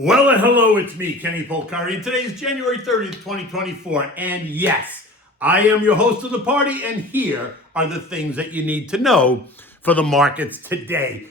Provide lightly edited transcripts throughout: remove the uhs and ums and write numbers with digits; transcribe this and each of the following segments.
Well, hello, it's me, Kenny Polcari, and today is January 30th, 2024, and yes, I am your host of the party, and here are the things that you need to know for the markets today.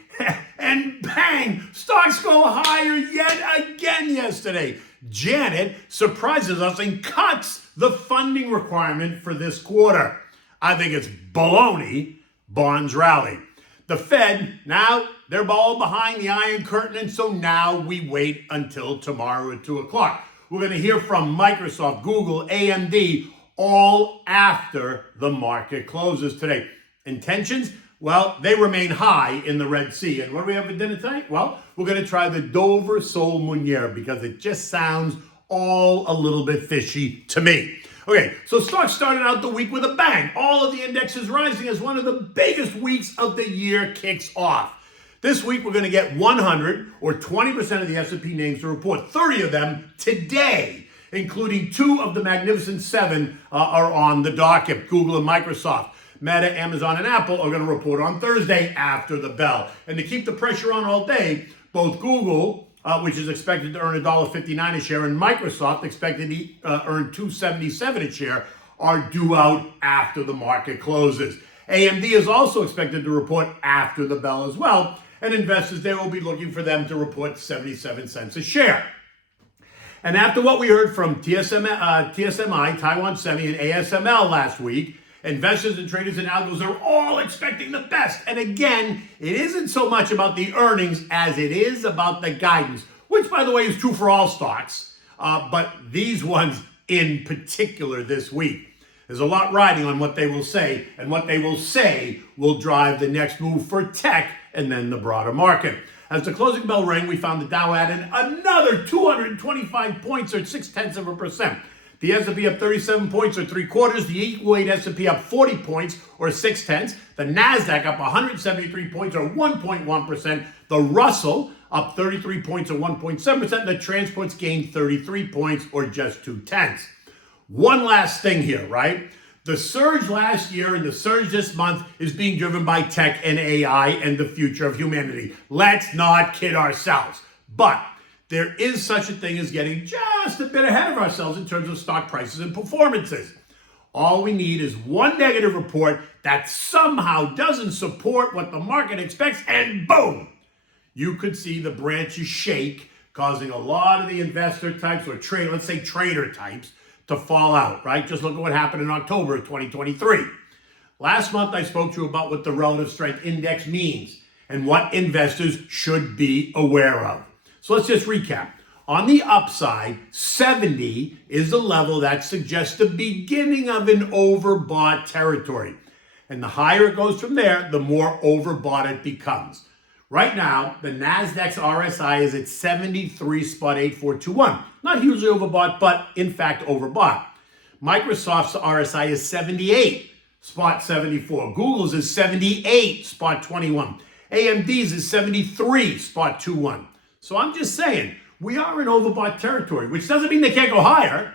And bang, stocks go higher yet again yesterday. Janet surprises us and cuts the funding requirement for this quarter. I think it's baloney. Bonds rally. The Fed, now they're all behind the Iron Curtain, and so now we wait until tomorrow at 2 o'clock. We're going to hear from Microsoft, Google, AMD, all after the market closes today. Intentions? Well, they remain high in the Red Sea. And what do we have for dinner tonight? Well, we're going to try the Dover Sol Meunière because it just sounds all a little bit fishy to me. Okay, so stocks started out the week with a bang. All of the indexes rising as one of the biggest weeks of the year kicks off. This week, we're going to get 100 or 20% of the S&P names to report. 30 of them today, including 2 of the Magnificent 7 are on the docket, Google and Microsoft. Meta, Amazon, and Apple are going to report on Thursday after the bell. And to keep the pressure on all day, both Google, which is expected to earn $1.59 a share, and Microsoft, expected to earn $2.77 a share, are due out after the market closes. AMD is also expected to report after the bell as well, and investors there will be looking for them to report 77 cents a share. And after what we heard from TSMI, Taiwan Semi, and ASML last week, investors and traders and algos are all expecting the best. And again, it isn't so much about the earnings as it is about the guidance, which, by the way, is true for all stocks, but these ones in particular this week. There's a lot riding on what they will say, and what they will say will drive the next move for tech and then the broader market. As the closing bell rang, we found the Dow added another 225 points, or 0.6%. The S&P up 37 points, or 3/4. The equal weight S&P up 40 points, or 0.6. The NASDAQ up 173 points, or 1.1%. The Russell up 33 points, or 1.7%. The transports gained 33 points, or just 0.2. One last thing here, right? The surge last year and the surge this month is being driven by tech and AI and the future of humanity. Let's not kid ourselves. But there is such a thing as getting just a bit ahead of ourselves in terms of stock prices and performances. All we need is one negative report that somehow doesn't support what the market expects, and boom, you could see the branches shake, causing a lot of the investor types, or let's say trader types, to fall out, right? Just look at what happened in October of 2023. Last month, I spoke to you about what the relative strength index means and what investors should be aware of. So let's just recap. On the upside, 70 is the level that suggests the beginning of an overbought territory. And the higher it goes from there, the more overbought it becomes. Right now, the NASDAQ's RSI is at 73.8421. Not hugely overbought, but in fact overbought. Microsoft's RSI is 78.74. Google's is 78.21. AMD's is 73.21. So I'm just saying, we are in overbought territory, which doesn't mean they can't go higher.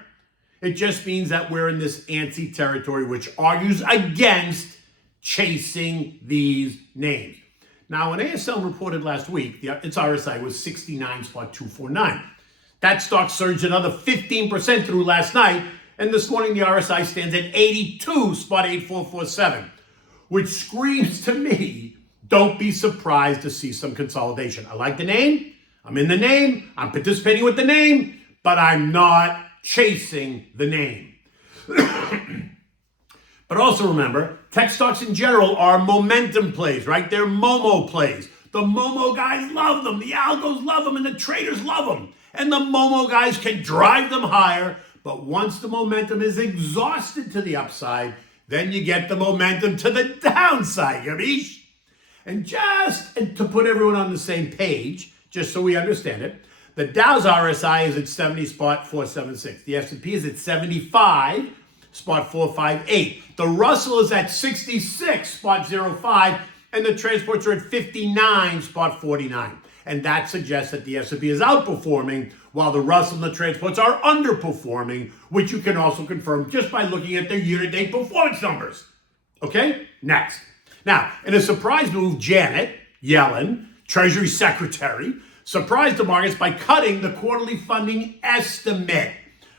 It just means that we're in this antsy territory, which argues against chasing these names. Now, when ASL reported last week, its RSI was 69.249. That stock surged another 15% through last night, and this morning the RSI stands at 82.8447, which screams to me, don't be surprised to see some consolidation. I like the name. I'm in the name. I'm participating with the name, but I'm not chasing the name. But also remember, tech stocks in general are momentum plays, right? They're Momo plays. The Momo guys love them. The algos love them, and the traders love them. And the Momo guys can drive them higher. But once the momentum is exhausted to the upside, then you get the momentum to the downside, Yabish. And just to put everyone on the same page, just so we understand it, the Dow's RSI is at 70.476. The S&P is at 75.458. The Russell is at 66.05, and the transports are at 59.49. And that suggests that the S&P is outperforming, while the Russell and the transports are underperforming, which you can also confirm just by looking at their year-to-date performance numbers. Okay? Next. Now, in a surprise move, Janet Yellen, Treasury Secretary, surprised the markets by cutting the quarterly funding estimate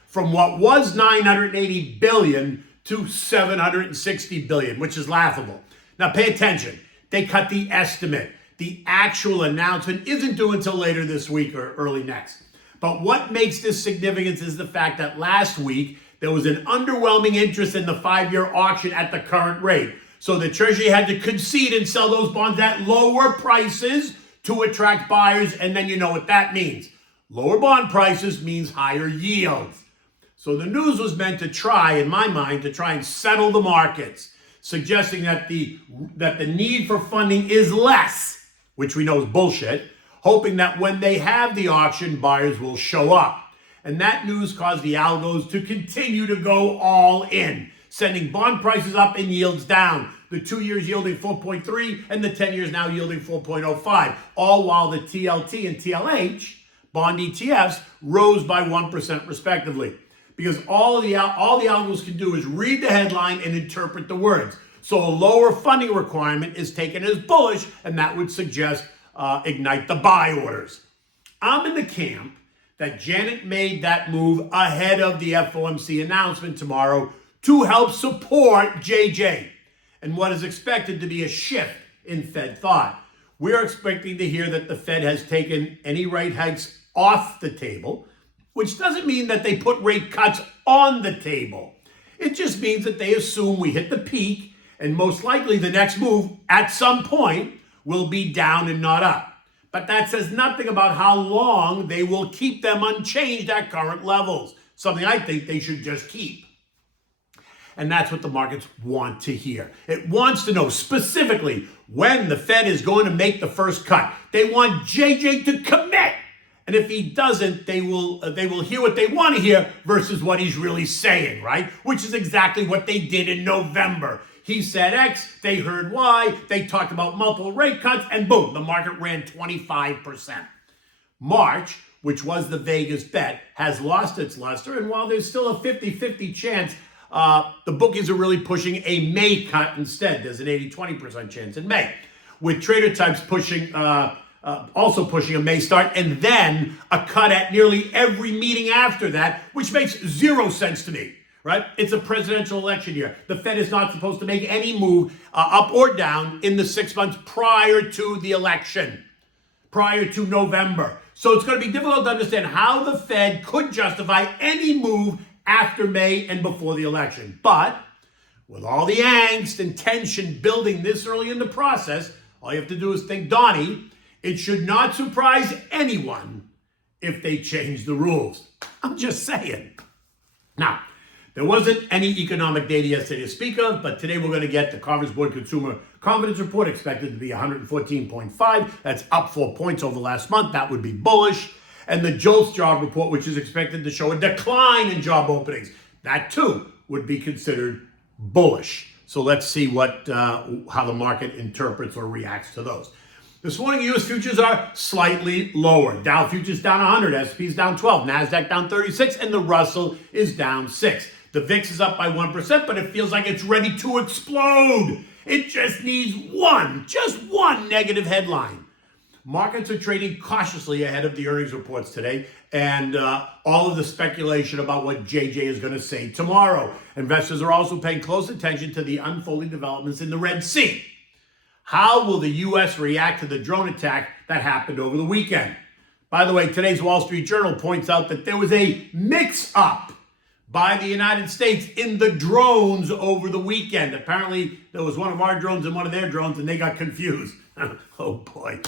from what was $980 billion to $760 billion, which is laughable. Now pay attention. They cut the estimate. The actual announcement isn't due until later this week or early next. But what makes this significant is the fact that last week there was an underwhelming interest in the 5-year auction at the current rate. So the Treasury had to concede and sell those bonds at lower prices to attract buyers, and then you know what that means. Lower bond prices means higher yields. So the news was meant to try, in my mind, to try and settle the markets, suggesting that the need for funding is less, which we know is bullshit, hoping that when they have the auction, buyers will show up. And that news caused the algos to continue to go all in, sending bond prices up and yields down. The 2 years yielding 4.3 and the 10 years now yielding 4.05, all while the TLT and TLH bond ETFs rose by 1% respectively. Because all the algos can do is read the headline and interpret the words. So a lower funding requirement is taken as bullish, and that would suggest ignite the buy orders. I'm in the camp that Janet made that move ahead of the FOMC announcement tomorrow to help support JJ and what is expected to be a shift in Fed thought. We are expecting to hear that the Fed has taken any rate hikes off the table, which doesn't mean that they put rate cuts on the table. It just means that they assume we hit the peak, and most likely the next move at some point will be down and not up. But that says nothing about how long they will keep them unchanged at current levels, something I think they should just keep. And that's what the markets want to hear. It wants to know specifically when the Fed is going to make the first cut. They want JJ to commit. And if he doesn't, they will hear what they want to hear versus what he's really saying, right? Which is exactly what they did in November. He said X, they heard Y, they talked about multiple rate cuts, and boom, the market ran 25%. March, which was the Vegas bet, has lost its luster, and while there's still a 50-50 chance, the bookies are really pushing a May cut instead. There's an 80-20% chance in May, with trader types pushing also pushing a May start, and then a cut at nearly every meeting after that, which makes zero sense to me, right? It's a presidential election year. The Fed is not supposed to make any move up or down in the 6 months prior to the election, prior to November. So it's going to be difficult to understand how the Fed could justify any move after May and before the election. But with all the angst and tension building this early in the process, all you have to do is think Donnie. It should not surprise anyone if they change the rules. I'm just saying. Now, there wasn't any economic data yesterday to speak of, but today we're going to get the Conference Board Consumer Confidence Report expected to be 114.5. That's up 4 points over last month. That would be bullish. And the JOLTS job report, which is expected to show a decline in job openings. That too would be considered bullish. So let's see how the market interprets or reacts to those. This morning, U.S. futures are slightly lower. Dow futures down 100, S&P's down 12, NASDAQ down 36, and the Russell is down 6. The VIX is up by 1%, but it feels like it's ready to explode. It just needs just one negative headline. Markets are trading cautiously ahead of the earnings reports today, and all of the speculation about what JJ is going to say tomorrow. Investors are also paying close attention to the unfolding developments in the Red Sea. How will the U.S. react to the drone attack that happened over the weekend? By the way, today's Wall Street Journal points out that there was a mix-up by the United States in the drones over the weekend. Apparently, there was one of our drones and one of their drones, and they got confused. Oh, boy.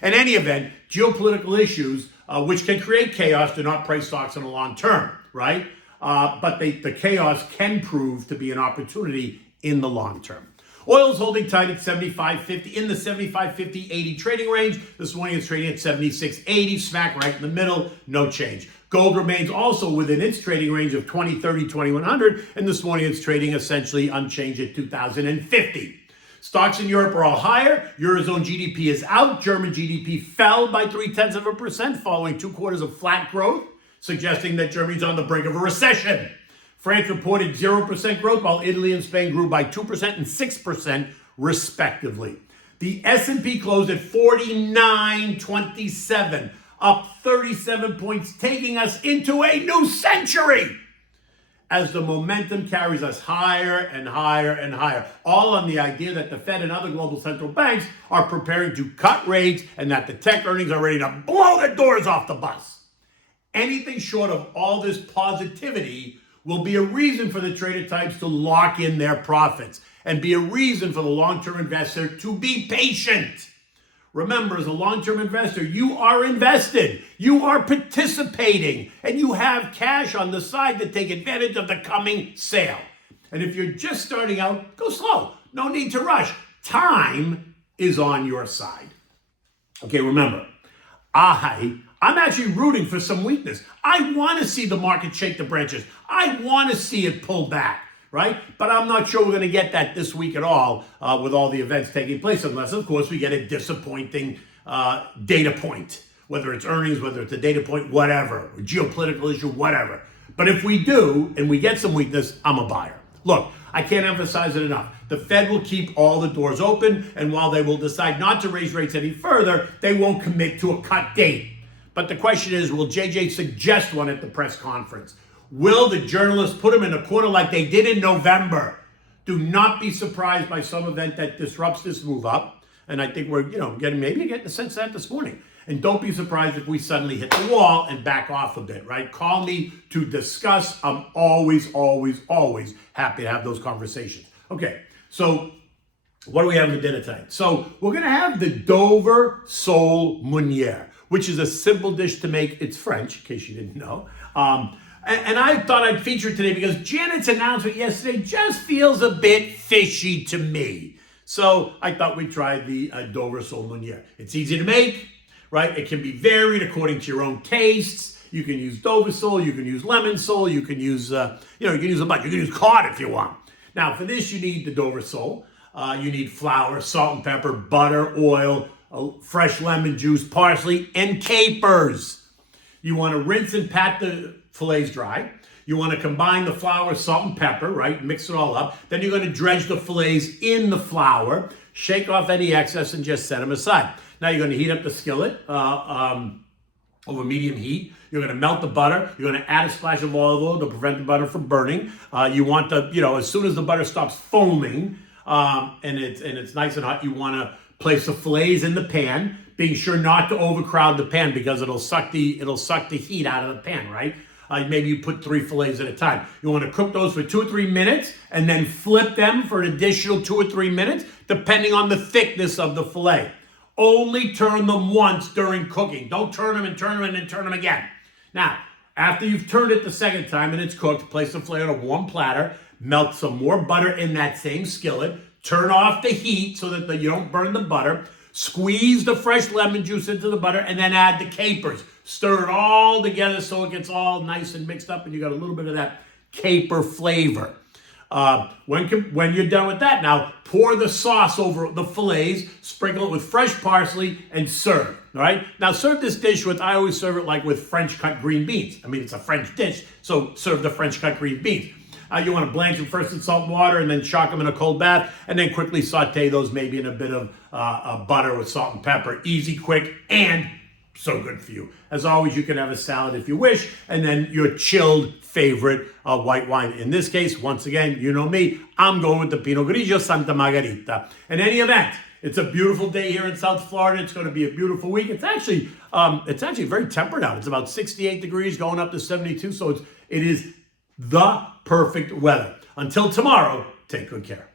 In any event, geopolitical issues, which can create chaos, do not price stocks in the long term, right? But the chaos can prove to be an opportunity in the long term. Oil is holding tight at 75.50 in the 75.50-80 trading range. This morning it's trading at 76.80, smack right in the middle, no change. Gold remains also within its trading range of 2030, 2100, and this morning it's trading essentially unchanged at 2050. Stocks in Europe are all higher. Eurozone GDP is out. German GDP fell by 0.3% following 2 quarters of flat growth, suggesting that Germany's on the brink of a recession. France reported 0% growth, while Italy and Spain grew by 2% and 6% respectively. The S&P closed at 49.27, up 37 points, taking us into a new century as the momentum carries us higher and higher and higher, all on the idea that the Fed and other global central banks are preparing to cut rates and that the tech earnings are ready to blow the doors off the bus. Anything short of all this positivity will be a reason for the trader types to lock in their profits and be a reason for the long-term investor to be patient. Remember, as a long-term investor, you are invested, you are participating, and you have cash on the side to take advantage of the coming sale. And if you're just starting out, go slow. No need to rush. Time is on your side. Okay, remember, I'm actually rooting for some weakness. I want to see the market shake the branches. I want to see it pull back. Right? But I'm not sure we're going to get that this week at all with all the events taking place, unless, of course, we get a disappointing data point, whether it's earnings, whether it's a data point, whatever, or geopolitical issue, whatever. But if we do, and we get some weakness, I'm a buyer. Look, I can't emphasize it enough. The Fed will keep all the doors open, and while they will decide not to raise rates any further, they won't commit to a cut date. But the question is, will JJ suggest one at the press conference? Will the journalists put them in a corner like they did in November? Do not be surprised by some event that disrupts this move up. And I think we're, getting a sense of that this morning. And don't be surprised if we suddenly hit the wall and back off a bit, right? Call me to discuss. I'm always, always, always happy to have those conversations. Okay, so what do we have for dinner tonight? So we're going to have the Dover Sol Meunière, which is a simple dish to make. It's French, in case you didn't know. And I thought I'd feature it today because Janet's announcement yesterday just feels a bit fishy to me. So I thought we'd try the Dover Sol Meunière. It's easy to make, right? It can be varied according to your own tastes. You can use Dover Sol, you can use lemon Sol, you can use, you can use a bunch. You can use cod if you want. Now, for this, you need the Dover Sol. You need flour, salt and pepper, butter, oil, fresh lemon juice, parsley, and capers. You want to rinse and pat the fillets dry. You want to combine the flour, salt, and pepper, right? Mix it all up. Then you're going to dredge the fillets in the flour, shake off any excess, and just set them aside. Now you're going to heat up the skillet over medium heat. You're going to melt the butter. You're going to add a splash of olive oil to prevent the butter from burning. You want as soon as the butter stops foaming and it's nice and hot, you want to place the fillets in the pan, being sure not to overcrowd the pan because it'll suck the heat out of the pan, right? Maybe you put 3 fillets at a time. You want to cook those for 2 or 3 minutes and then flip them for an additional 2 or 3 minutes, depending on the thickness of the fillet. Only turn them once during cooking. Don't turn them and turn them and then turn them again. Now, after you've turned it the second time and it's cooked, place the fillet on a warm platter, melt some more butter in that same skillet, turn off the heat so that you don't burn the butter, squeeze the fresh lemon juice into the butter, and then add the capers. Stir it all together so it gets all nice and mixed up and you got a little bit of that caper flavor. When you're done with that, now pour the sauce over the fillets, sprinkle it with fresh parsley, and serve. All right? Now serve this dish I always serve it like with French cut green beans. I mean, it's a French dish, so serve the French cut green beans. You want to blanch them first in salt and water and then shock them in a cold bath and then quickly saute those maybe in a bit of butter with salt and pepper. Easy, quick, and so good for you. As always, you can have a salad if you wish, and then your chilled favorite white wine. In this case, once again, you know me, I'm going with the Pinot Grigio Santa Margherita. In any event, it's a beautiful day here in South Florida. It's going to be a beautiful week. It's actually very tempered out. It's about 68 degrees going up to 72, so it is the perfect weather. Until tomorrow, take good care.